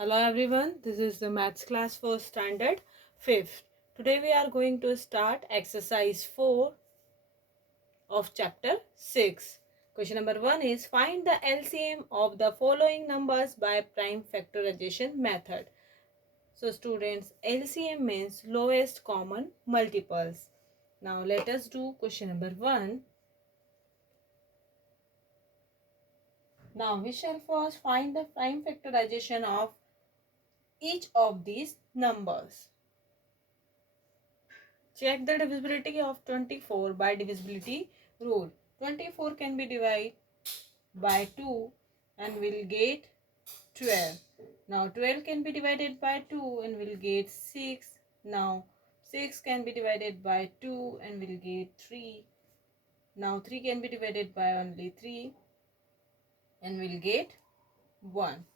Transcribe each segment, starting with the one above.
Hello everyone, this is the maths class for standard 5th. Today we are going to start exercise 4 of chapter 6. Question number 1 is find the LCM of the following numbers by prime factorization method. So students, LCM means lowest common multiples. Now let us do question number 1. Now we shall first find the prime factorization of each of these numbers. Check the divisibility of 24 by divisibility rule. 24 can be divided by 2 and we'll get 12. Now 12 can be divided by 2 and we'll get 6. Now 6 can be divided by 2 and we'll get 3. Now 3 can be divided by only 3 and we'll get 1.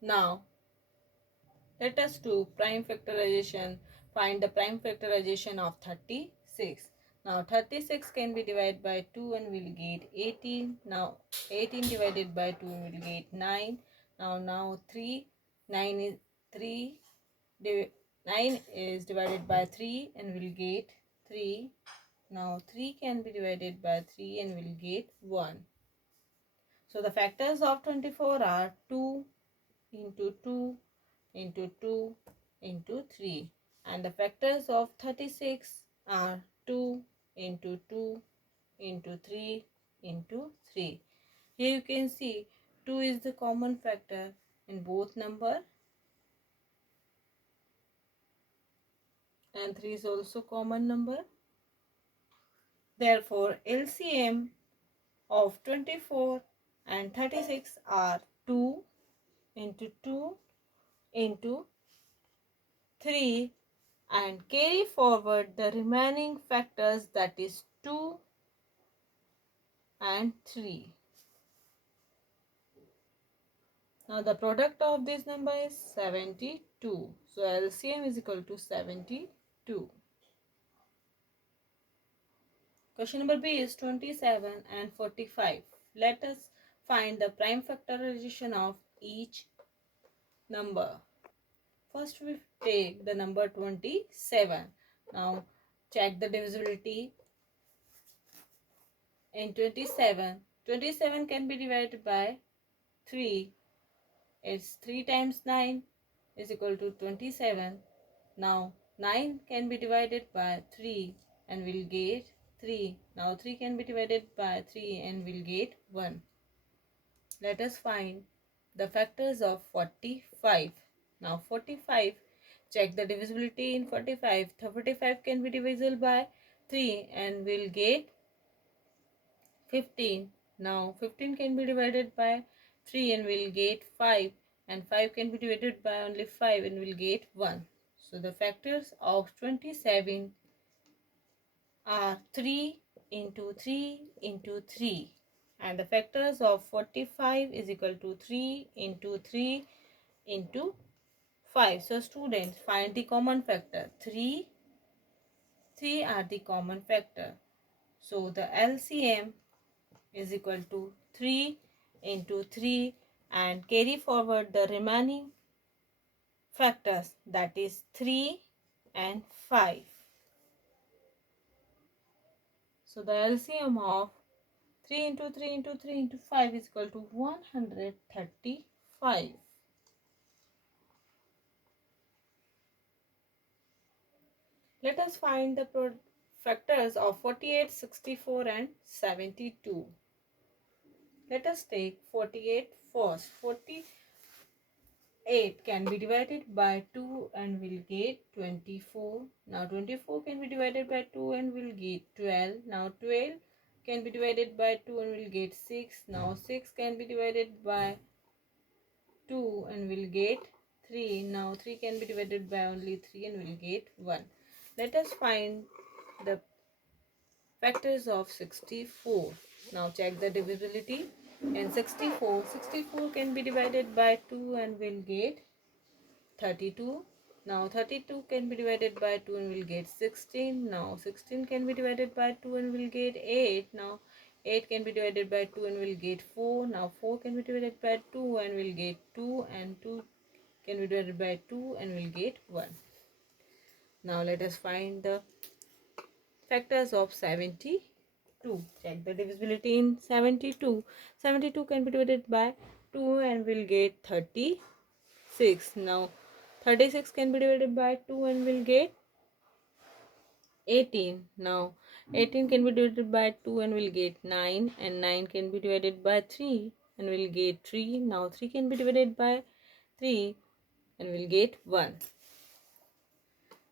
Now let us do prime factorization. Find the prime factorization of 36. Now 36 can be divided by 2 and we'll get 18. Now 18 divided by 2 we'll get 9. Now 3. 9 is 3. 9 is divided by 3 and we'll get 3. Now 3 can be divided by 3 and we'll get 1. So the factors of 24 are 2 into 2 into 2 into 3, and the factors of 36 are 2 into 2 into 3 into 3. Here you can see 2 is the common factor in both number and 3 is also common number. Therefore LCM of 24 and 36 are 2 into 2 into 3 and carry forward the remaining factors, that is 2 and 3. Now the product of this number is 72. So LCM is equal to 72. Question number B is 27 and 45. Let us find the prime factorization of each number. First we take the number 27. Now check the divisibility in 27. 27 can be divided by 3. It's 3 times 9 is equal to 27. Now 9 can be divided by 3 and we'll get 3. Now 3 can be divided by 3 and we'll get 1. Let us find the factors of 45. Now 45, check the divisibility in 45. 45 can be divisible by 3 and we'll get 15. Now 15 can be divided by 3 and we'll get 5, and 5 can be divided by only 5 and we'll get 1. So the factors of 27 are 3 into 3 into 3, and the factors of 45 is equal to 3 into 3 into 5. So students, find the common factor. 3 are the common factor. So the LCM is equal to 3 into 3 and carry forward the remaining factors, that is 3 and 5. So the LCM of 3 into 3 into 3 into 5 is equal to 135. Let us find the factors of 48, 64 and 72. Let us take 48 first. 48 can be divided by 2 and we'll get 24. Now 24 can be divided by 2 and we'll get 12. Now 12 can be divided by 2 and we'll get 6. Now 6 can be divided by 2 and we'll get 3. Now 3 can be divided by only 3 and we'll get 1. Let us find the factors of 64. Now check the divisibility. In 64, 64 can be divided by 2 and we'll get 32. Now 32 can be divided by 2 and we'll get 16. Now 16 can be divided by 2 and we'll get 8. Now 8 can be divided by 2 and we'll get 4. Now 4 can be divided by 2 and we'll get 2, and 2 can be divided by 2 and we'll get 1. Now let us find the factors of 72. Check the divisibility in 72. 72 can be divided by 2 and we'll get 36. Now 36 can be divided by 2 and we'll get 18. Now 18 can be divided by 2 and we'll get 9, and 9 can be divided by 3 and we'll get 3. Now 3 can be divided by 3 and we'll get 1.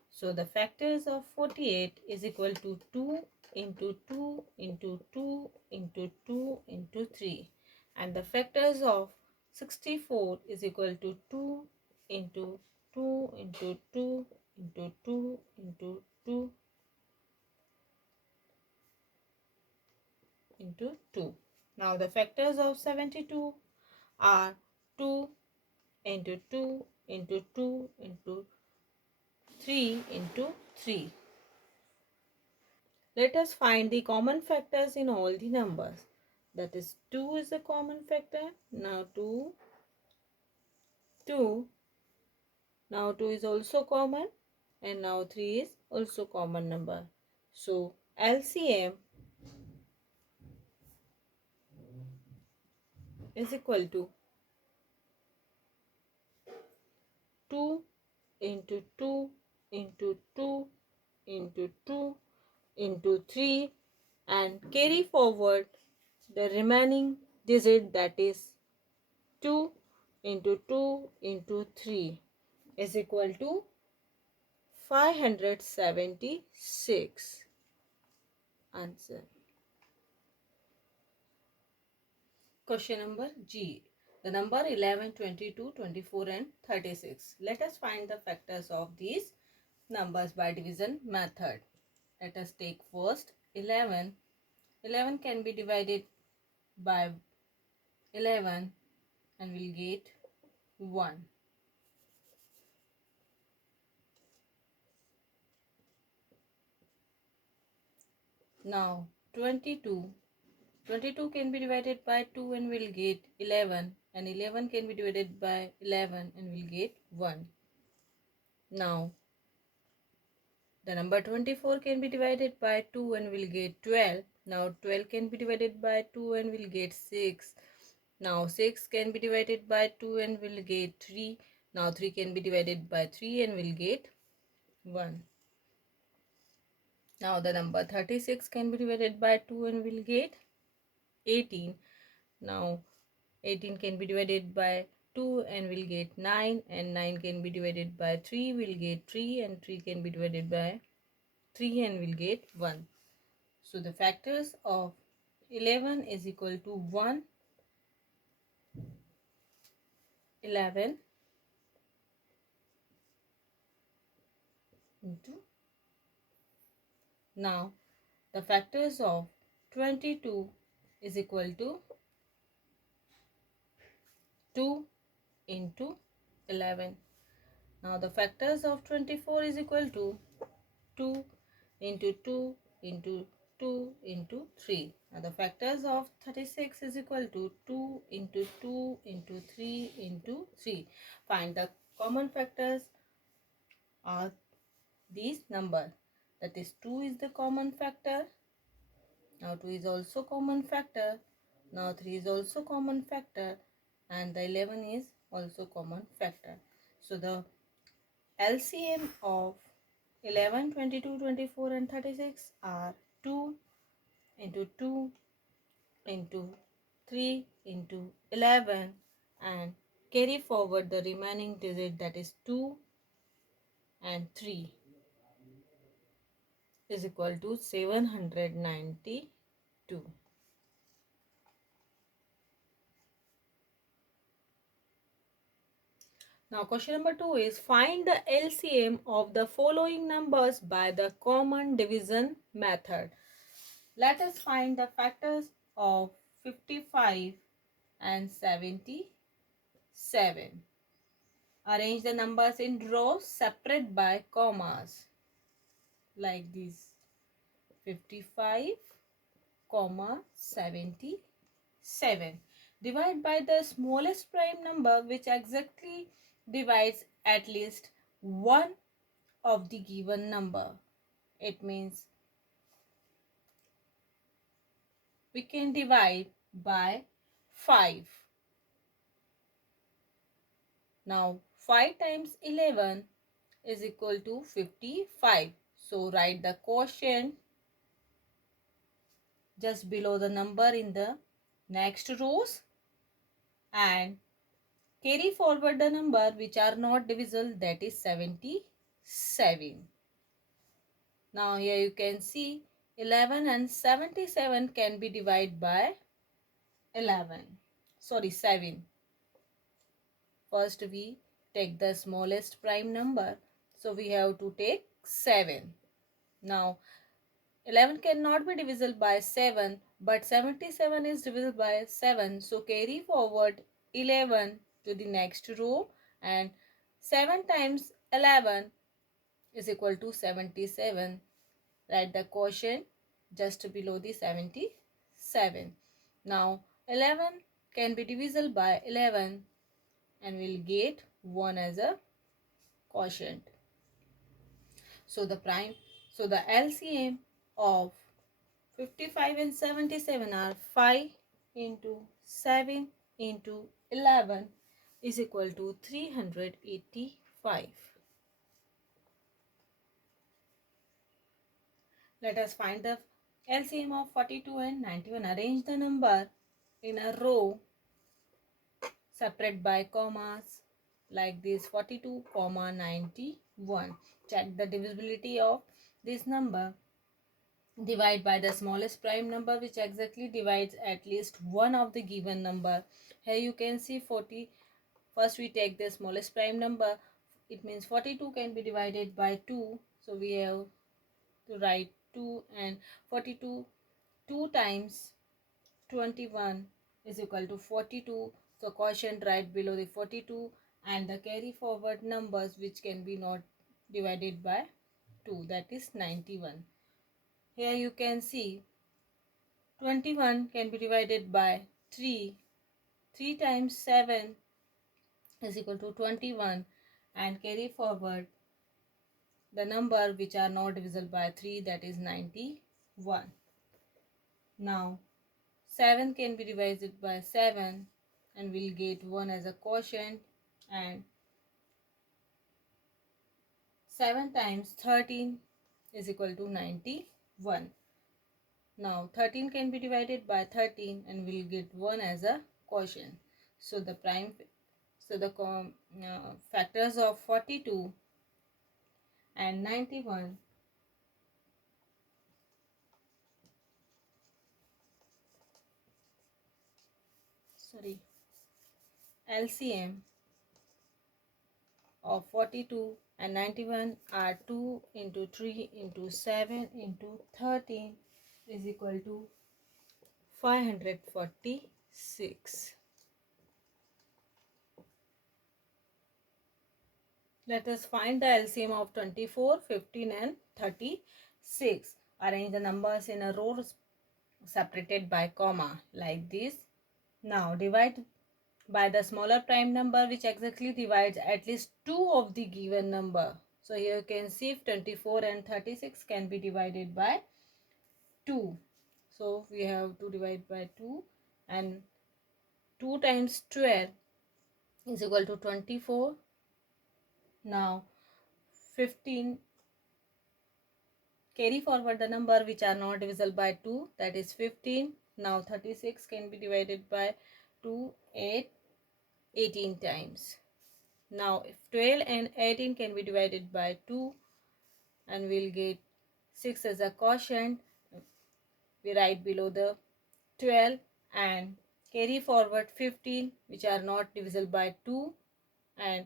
So the factors of 48 is equal to 2 into 2 into 2 into 2 into 3, and the factors of 64 is equal to 2 into 2 into 2 into 2 into 2 into 2. Now the factors of 72 are 2 into 2 into 2 into 3 into 3. Let us find the common factors in all the numbers. That is 2 is the common factor. Now 2. Now 2 is also common, and now 3 is also common number. So LCM is equal to 2 into 2 into 2 into 2 into 3, and carry forward the remaining digit, that is 2 into 2 into 3 is equal to 576. Answer. Question number G. The number 11, 22, 24 and 36. Let us find the factors of these numbers by division method. Let us take first 11. 11 can be divided by 11 and we'll get 1. Now 22. 22 can be divided by 2 and we'll get 11, and 11 can be divided by 11 and we'll get 1. Now the number 24 can be divided by 2 and we'll get 12. Now 12 can be divided by 2 and we'll get 6. Now 6 can be divided by 2 and we'll get 3. Now 3 can be divided by 3 and we'll get 1. Now the number 36 can be divided by 2 and we'll get 18. Now 18 can be divided by 2 and we'll get 9, and 9 can be divided by 3, we'll get 3, and 3 can be divided by 3 and we'll get 1. So the factors of 11 is equal to 1, 11 into. Now the factors of 22 is equal to 2 into 11. Now the factors of 24 is equal to 2 into 2 into 2 into 3. Now the factors of 36 is equal to 2 into 2 into 3 into 3. Find the common factors are these numbers. That is 2 is the common factor. Now 2 is also common factor. Now 3 is also common factor, and the 11 is also common factor. So the LCM of 11, 22, 24 and 36 are 2 into 2 into 3 into 11, and carry forward the remaining digit, that is 2 and 3 is equal to 792. Now question number 2 is find the LCM of the following numbers by the common division method. Let us find the factors of 55 and 77. Arrange the numbers in rows separate by commas like this: 55, 77. Divide by the smallest prime number which exactly divides at least one of the given number. It means we can divide by 5. Now 5 times 11 is equal to 55. So write the quotient just below the number in the next rows and carry forward the number which are not divisible, that is 77. Now here you can see 11 and 77 can be divided by 7. First we take the smallest prime number. So we have to take 7. Now 11 cannot be divisible by 7, but 77 is divisible by 7. So carry forward 11 to the next row and 7 times 11 is equal to 77. Write the quotient just below the 77. Now 11 can be divisible by 11 and we'll get 1 as a quotient. So the LCM of 55 and 77 are 5 into 7 into 11 is equal to 385. Let us find the LCM of 42 and 91. Arrange the number in a row separate by commas like this: 42, 91. Check the divisibility of this number. Divide by the smallest prime number which exactly divides at least one of the given number. Here you can see 40. First we take the smallest prime number. It means 42 can be divided by 2. So we have to write 2, and 42 2 times 21 is equal to 42. So quotient right below the 42 and the carry forward numbers which can be not divided by 2, that is 91. Here you can see 21 can be divided by 3. 3 times 7 is equal to 21 and carry forward the number which are not divisible by 3, that is 91. Now 7 can be divided by 7 and we'll get 1 as a quotient, and 7 times 13 is equal to 91. Now 13 can be divided by 13 and we'll get 1 as a quotient. So the factors of 42 and 91 LCM of 42 and 91 are 2 into 3 into 7 into 13 is equal to 546. Let us find the LCM of 24, 15 and 36. Arrange the numbers in a row separated by comma like this. Now divide by the smaller prime number which exactly divides at least two of the given number. So here you can see 24 and 36 can be divided by 2. So we have to divide by 2, and 2 times 12 is equal to 24. Now 15, carry forward the number which are not divisible by 2, that is 15. Now 36 can be divided by 2, 18 times. Now if 12 and 18 can be divided by 2 and we'll get 6 as a quotient. We write below the 12 and carry forward 15 which are not divisible by 2, and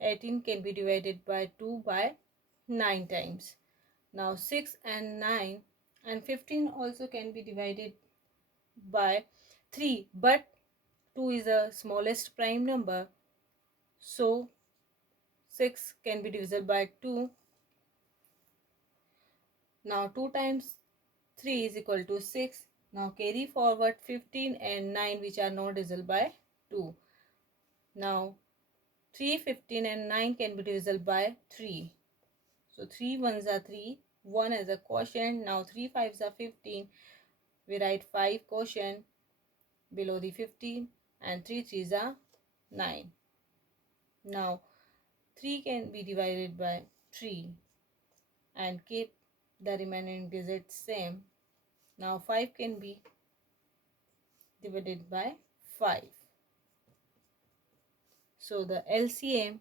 18 can be divided by 2 by 9 times. Now 6 and 9 and 15 also can be divided by 3, but 2 is the smallest prime number, so 6 can be divisible by 2. Now 2 times 3 is equal to 6. Now carry forward 15 and 9 which are not divisible by 2. Now 3, 15 and 9 can be divisible by 3. So 3 ones are 3, 1 as a quotient. Now 3 fives are 15. We write 5 quotient below the 15 and 3 threes are 9. Now 3 can be divided by 3 and keep the remaining digits same. Now 5 can be divided by 5. So the LCM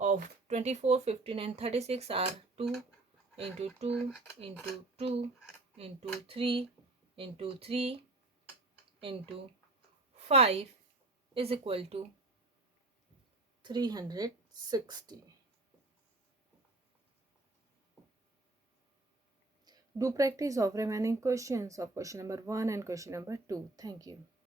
of 24, 15 and 36 are 2 into 2 into 2 into 3 into 3 into 5 is equal to 360. Do practice of remaining questions of question number 1 and question number 2. Thank you.